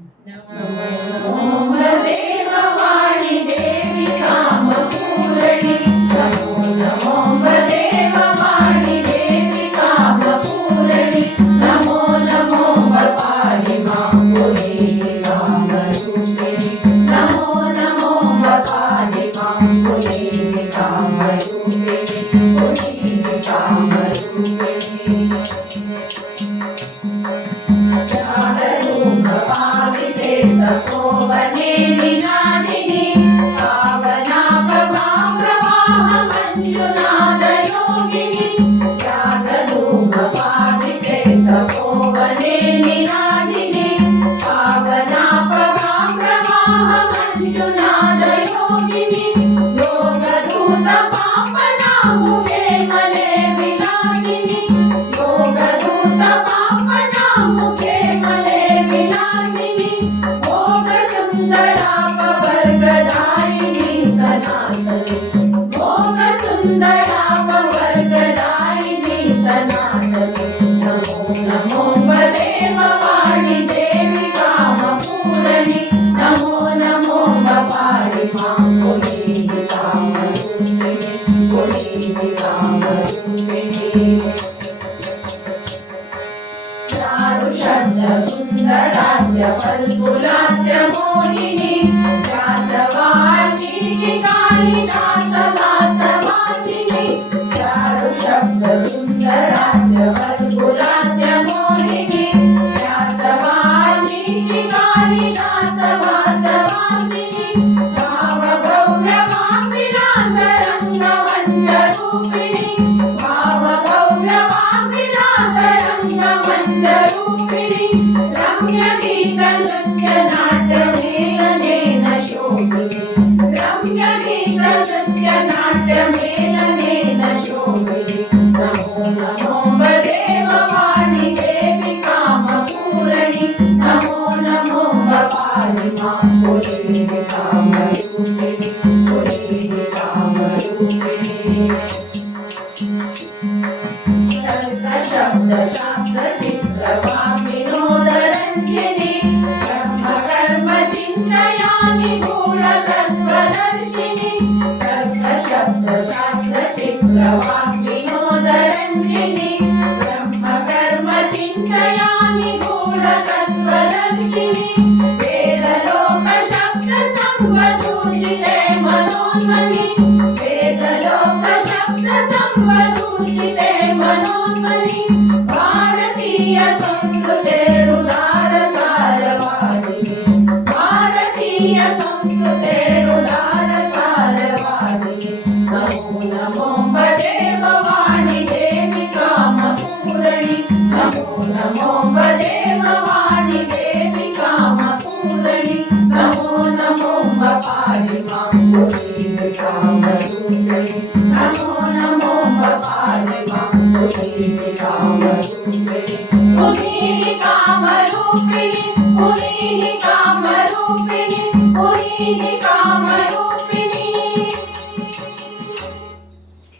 नमो देववाणी देवी कामपूरणी नमो नमो देववाणी देवी कामपूरणी नमो नमो पाहि मां देवी कामरूपिणी नमो नमो पाहि मां देवी कामरूपिणी देवी कामरूपिणी तपोवने विनादिनी पावना प्रवाह मंजुनाद योगिनी जागरूपपाविते तपोवने विनादिनी पावना प्रवाह मंजुनाद योगिनी योगदूत पावना मुखे मले विलासिनी योगदूत पावना मुखे मले विलासिनी सुंदरा पवर्गदायिनी सनातनी भोग सुंदरा पवर्गदायिनी सनातनी नमो नमो देववाणी देवी कामपूरणी नमो नमो पाहि मां देवी कामरूपिणी देवी कामरूपिणी सुंदरास्य वल्कुलास्य मोहिनी जातवाचिनी कालिदासवासवासिनी चारु शब्द सुंदरास्य वल्कुलास्य मोहिनी जातवाचिनी कालिदासवासवासिनी भावगौरवाभिलासरङ्गमञ्चरूपिणी भावगौरवाभिलासरङ्गमञ्चरूपिणी रम्यगीतनृत्यनाट्यमेलनेन शोभिनी रम्यगीतनृत्यनाट्यमेलनेन शोभिनी नमो नमो देववाणी देवी कामपूरणी नमो नमो पाहि मां देवी कामरूपिणी देवी कामरूपिणी शब्द शास्त्र चित्रवाग्विनोदरञ्जिनी ब्रह्म कर्म चिन्तयानि गूढतत्त्वदर्शिनी शब्द शास्त्र चित्रवाग्विनोदरञ्जिनी ब्रह्म कर्म चिन्तयानि गूढतत्त्वदर्शिनी वेदलोक शब्द संवदूषिते मनोन्मनि वेदलोक शब्द संवदूषिते मनोन्मनि भारतीय संस्कृतेरुदार सारवादिनी भारतीय संस्कृतेरुदार सारवादिनी नमो नमो देववाणी देवी कामपूरणी नमो नमो देववाणी देवी कामपूरणी नमो नमो पाहि मां देवी कामरूपिणी नमो नमो पाहि मां देवी कामरूपिणी पुनीहि कामरूपिणी पुनीहि कामरूपिणी पुनीहि कामरूपिणी